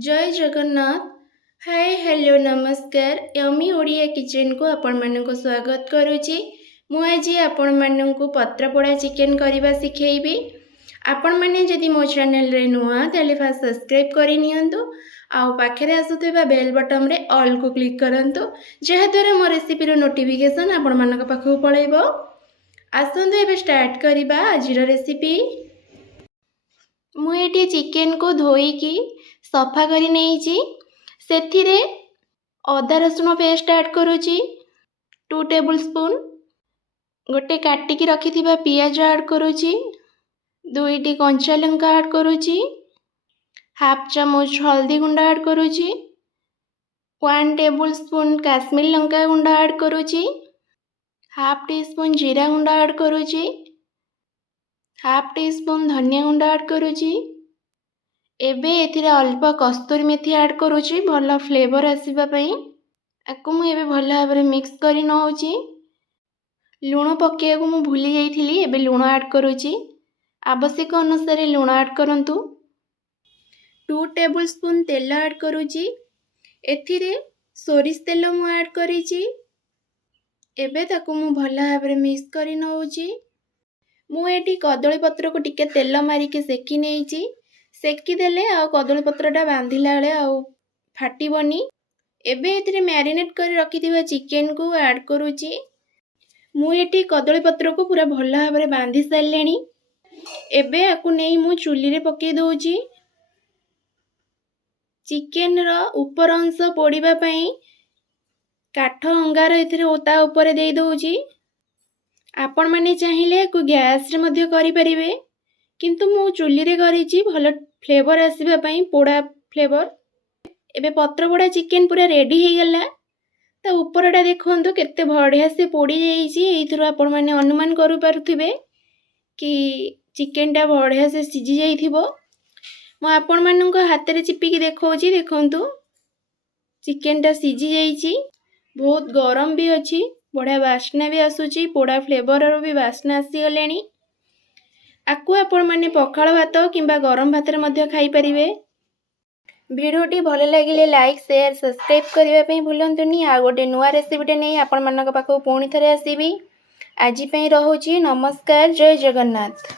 जय Jagannath. Hi hello नमस्कार। Yummy Odia kitchen को आपण मानक स्वागत करुच्ची। मु आज आपण मानक पत्रपोड़ा चिकेन करने शिखेबी। आपण मैंने जदि मो चैनल रे नुआ ताले फास्ट सब्सक्राइब करि नियंतु आउ पाखरे आसुथिबा बेल बटन रे ऑल को क्लिक करंतु जहा द्वारा मो रेसिपी रो नोटिफिकेशन आपण मानक पाखु पळैबो। आसंतु एबे स्टार्ट करिबा आजिर रेसिपी। मुझे चिकेन को धोईकी सफा करी नेइची। सेथिरे अदा रसुण पेस्ट ऐड करुची 2 टेबल स्पून। गोटे काटिकी रखिथिबा पियाज ऐड करुची। 2टी कंचा लंका ऐड करुची। हाफ चम्मच हल्दी गुंड ऐड करुची। 1 टेबल स्पून काश्मीर लंका गुंड ऐड करुची। हाफ टी स्पून जीरा गुंड ऐड करुची। हाफ टी स्पून धनिया गुंड ऐड करुची। एबे एथिरे अल्प कस्तूरी मेथी ऐड करुची भल फ्लेवर आसीबा पई। आकु मु एबे भल भाबरे मिक्स करी नउची। लूण पकेया को मु भूली जाइथिली। एबे लूण ऐड करुची। आवश्यक अनुसार लूण ऐड करंतु। 2 टेबल स्पून तेल ऐड करुची। एथिरे सोरिष तेल मु ऐड करिची। एबे ताकु मु भल भाबरे मिक्स करी नउची। मु एटी कदली पत्र को टिके तेल मारिके सेकी नेइची। सेकी देले आ कदली पत्रटा बांधिला बेले आ फाटिबनी। एबे एथिरे मैरिनेट करी रखिथिबा चिकेन को ऐड करुची। मु एटी कदली पत्र को पूरा भल भाबरे बांधि सारलेनी। एबे आकु नेई मु चुली रे पके दउची। चिकेन रो ऊपर अंश पोड़ीबा पई काठ अंगार एथिरे ओता ऊपर देई दउची। आपण माने चाहिले को गैस रे मध्य करि परिबे किंतु मु चुली रे करिची भल फ्लेवर आसीबा पई पोड़ा फ्लेवर। एबे पत्र पोड़ा चिकेन पूरा रेडी हे गला। ता ऊपरटा देखंतु केते बढ़िया से पोड़ी जाईची। एइथरो आपण माने अनुमान करू पारुथिबे कि चिकेन टा बढ़िया से सिझी जाइथिबो। मु आपण मानक हाथ रे चिपी की देखौची। देखंतु चिकेन टा सिझी जाईची। बहुत गरम भी अछि। बढ़िया वासना भी आसुची। पोड़ा फ्लेवर रो भी वासना आसी गलेनी। आकु आपण माने पखाळ भात किंबा गरम भात रे मध्य खाई परिबे। वीडियोटी भल लागिले लाइक शेयर सब्सक्राइब करबा पई भूलंतुनी। आ गोटे नुआ रेसिपीटे नै आपण मानक पाखो पुणी थरे आसीबी। आजि पई रहूची नमस्कार। जय जगन्नाथ।